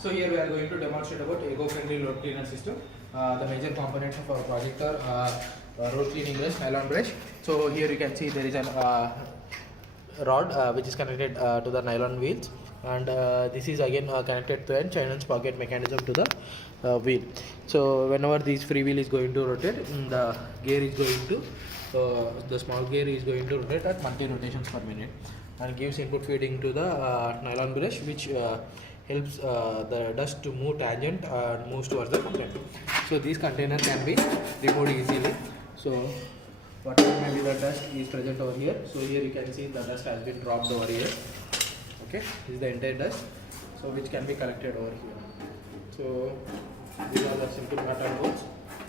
So here we are going to demonstrate about eco-friendly road cleaner system. The major components of our project are road cleaning brush, nylon brush. So here you can see there is an rod which is connected to the nylon wheels, and this is again connected to a chain and sprocket mechanism to the wheel. So whenever this free wheel is going to rotate, the gear is going to the small gear is going to rotate at 20 rotations per minute, and gives input feeding to the nylon brush, which helps the dust to move tangent and moves towards the container. So these containers can be removed easily. So whatever may be the dust is present over here. So here you can see the dust has been dropped over here. Okay, this is the entire dust, so which can be collected over here. So these are the simple metal bolts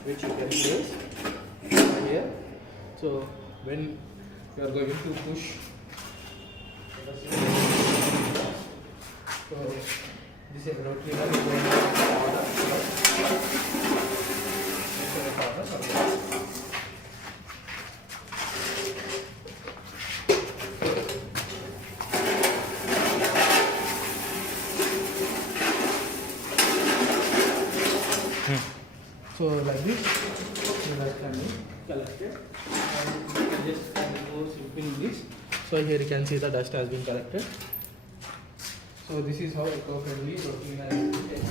which you can place over here. So when you are going to push, so this is road cleaner is going to order. So like this, the dust can be collected, and you can just remove simply this. So here you can see the dust has been collected. So this is how eco-friendly road cleaner is made.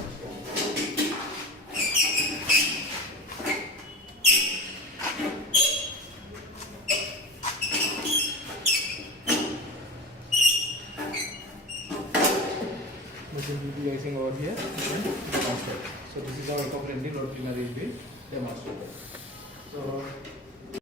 Machine will be placing over here and demonstrate. So this is how eco-friendly road cleaner is being demonstrated. So